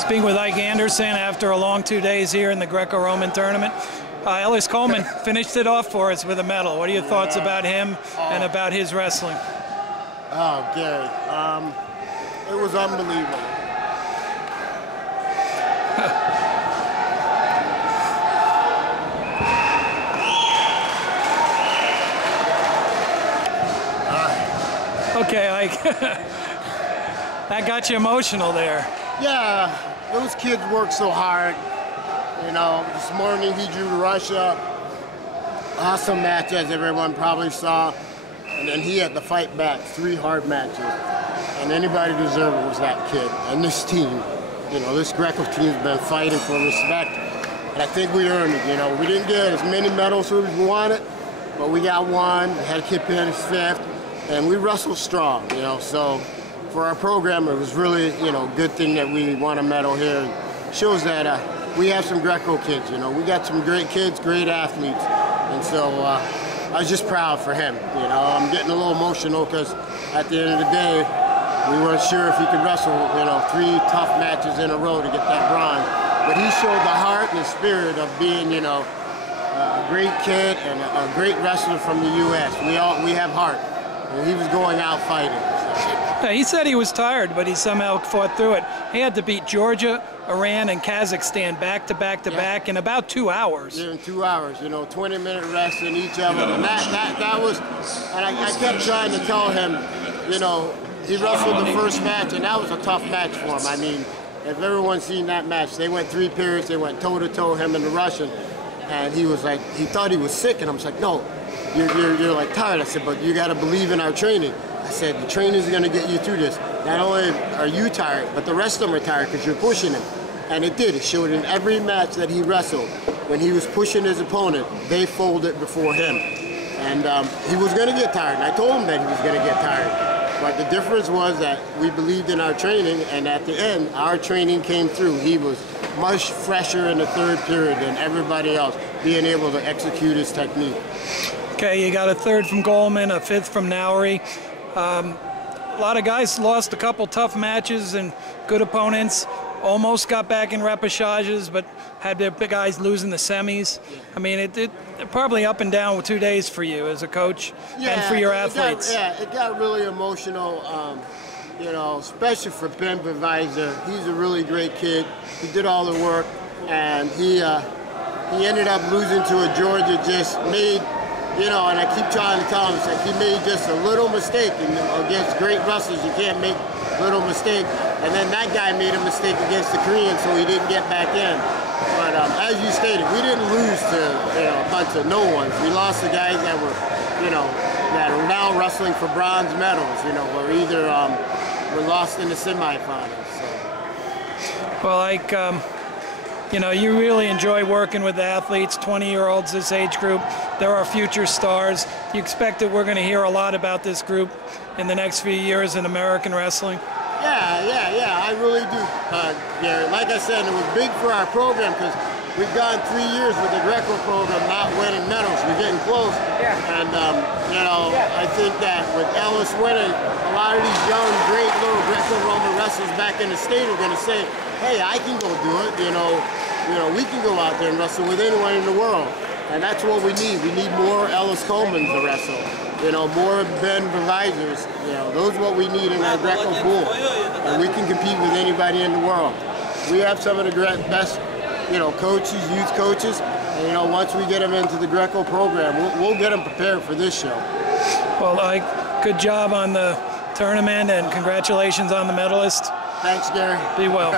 Speaking with Ike Anderson after a long 2 days here in the Greco-Roman tournament. Ellis Coleman finished it off for us with a medal. What are your thoughts about him and about his wrestling? Oh, Gary, it was unbelievable. Okay, Ike. That got you emotional there. Yeah, those kids work so hard. You know, this morning he drew Russia. Awesome match, as everyone probably saw. And then he had to fight back 3 hard matches. And anybody deserved it was that kid. And this team, you know, this Greco team's been fighting for respect. And I think we earned it, you know. We didn't get as many medals as we wanted, but we got 1. We had Kip in his 5th. And we wrestled strong, you know. So for our program, it was really, you know, good thing that we won a medal here. It shows that we have some Greco kids, you know. We got some great kids, great athletes. And so I was just proud for him, you know. I'm getting a little emotional because at the end of the day, we weren't sure if he could wrestle, you know, 3 tough matches in a row to get that bronze. But he showed the heart and the spirit of being, you know, a great kid and a great wrestler from the U.S. We have heart. And he was going out fighting. So. Yeah, he said he was tired, but he somehow fought through it. He had to beat Georgia, Iran, and Kazakhstan back to back to back in about 2 hours. Yeah, in 2 hours, you know, 20-minute rest in each of them. And that was, and I kept trying to tell him, you know, he wrestled the first match, and that was a tough match for him. I mean, if everyone's seen that match, they went 3 periods, they went toe-to-toe, him and the Russian. And he was like, he thought he was sick, and I was like, no. You're like tired. I said, but you got to believe in our training. I said, the training's going to get you through this. Not only are you tired, but the rest of them are tired because you're pushing him. And it did. It showed in every match that he wrestled. When he was pushing his opponent, they folded before him. And he was going to get tired. And I told him that he was going to get tired. But the difference was that we believed in our training, and at the end, our training came through. He was much fresher in the 3rd period than everybody else, being able to execute his technique. Okay, you got a 3rd from Goldman, a 5th from Nowry. A lot of guys lost a couple tough matches and good opponents. Almost got back in repechages, but had their big guys losing the semis. I mean, it probably up and down with 2 days for you as a coach and for your athletes. It got really emotional, you know, especially for Ben Beviser. He's a really great kid. He did all the work, and he ended up losing to a Georgia, just made, you know, and I keep trying to tell him, it's like he made just a little mistake. And against great wrestlers, you can't make little mistake. And then that guy made a mistake against the Korean, so he didn't get back in. But as you stated, we didn't lose to, you know, a bunch of no ones. We lost the guys that were, you know, that are now wrestling for bronze medals, you know, or either were lost in the semifinals. So. Well, like, you know, you really enjoy working with the athletes, 20-year-olds, this age group. They're our future stars. Do you expect that we're going to hear a lot about this group in the next few years in American wrestling? Yeah, I really do, Gary. Like I said, it was big for our program because we've gone 3 years with the Greco program not winning medals. We're getting close. Yeah. And, you know, I think that with Ellis winning, a lot of these young, great little Greco-Roman wrestlers back in the state are going to say, hey, I can go do it, you know, we can go out there and wrestle with anyone in the world. And that's what we need. We need more Ellis Coleman to wrestle. You know, more Ben Bevisers. You know, those are what we need in our Greco pool. And we can compete with anybody in the world. We have some of the best, you know, coaches, youth coaches. And, you know, once we get them into the Greco program, we'll get them prepared for this show. Well, good job on the tournament, and congratulations on the medalist. Thanks, Gary. Be well.